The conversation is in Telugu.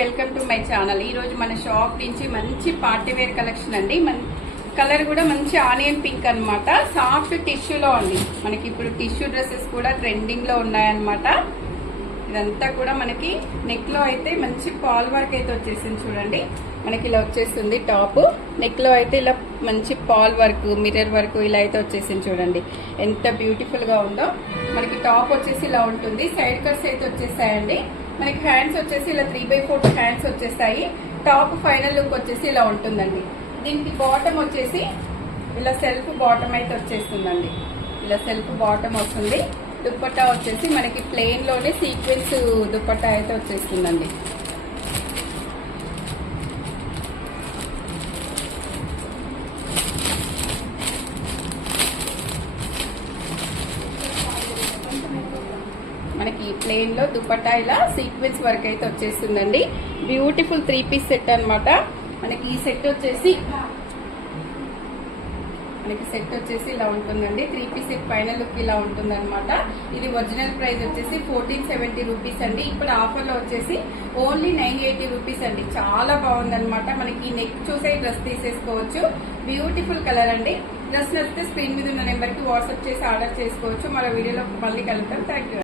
Welcome to my channel. ఈ రోజు మన షాప్ నుంచి మంచి పార్టీ వేర్ కలెక్షన్ అండి. కలర్ కూడా మంచి ఆనియన్ పింక్ అన్నమాట. సాఫ్ట్ టిష్యూలో ఉంది. మనకి ఇప్పుడు టిష్యూ డ్రెస్సెస్ కూడా ట్రెండింగ్ లో ఉన్నాయన్నమాట. ఇదంతా కూడా మనకి నెక్ లో అయితే మంచి పాల్ వర్క్ అయితే వచ్చేసింది చూడండి. మనకి ఇలా వచ్చేస్తుంది టాప్. నెక్ లో అయితే ఇలా మంచి పాల్ వర్క్, మిర్రర్ వర్క్ ఇలా అయితే వచ్చేసింది చూడండి. ఎంత బ్యూటిఫుల్ గా ఉందో. మనకి టాప్ వచ్చేసి ఇలా ఉంటుంది. సైడ్ కట్స్ అయితే వచ్చేసాయండి. మనకి హ్యాండ్స్ వచ్చేసి ఇలా 3/4 హ్యాండ్స్ వచ్చేస్తాయి. టాప్ ఫైనల్ లుక్ వచ్చేసి ఇలా ఉంటుందండి. దీనికి బాటమ్ వచ్చేసి ఇలా సెల్ఫ్ బాటమ్ అయితే వచ్చేస్తుందండి. ఇలా సెల్ఫ్ బాటమ్ వస్తుంది. దుప్పట్టా వచ్చేసి మనకి ప్లెయిన్ లోనే సీక్వెన్స్ దుప్పట్టా అయితే వచ్చేస్తుందండి. మనకి ప్లెయిన్ లో దుపట్టా ఇలా సీక్వెన్స్ వర్క్ అయితే వచ్చేస్తుందండి. బ్యూటిఫుల్ 3 పీస్ సెట్ అన్నమాట. మనకి ఈ సెట్ వచ్చేసి ఇలా ఉంటుందండి. 3 పీస్ సెట్ ఫైనల్ లుక్ ఇలా ఉంటుంది అనమాట. ఇది ఒరిజినల్ ప్రైస్ వచ్చేసి 1470 రూపీస్ అండి. ఇప్పుడు ఆఫర్ లో వచ్చేసి ఓన్లీ 980 రూపీస్ అండి. చాలా బాగుంది అనమాట. మనకి నెక్ చూసే డ్రెస్ తీసేసుకోవచ్చు. బ్యూటిఫుల్ కలర్ అండి. డ్రెస్ నచ్చితే స్క్రీన్ మీద ఉన్న నెంబర్ కి వాట్సాప్ చేసి ఆర్డర్ చేసుకోవచ్చు. మరో వీడియోలో మళ్ళీ కలుద్దాం. Thank you.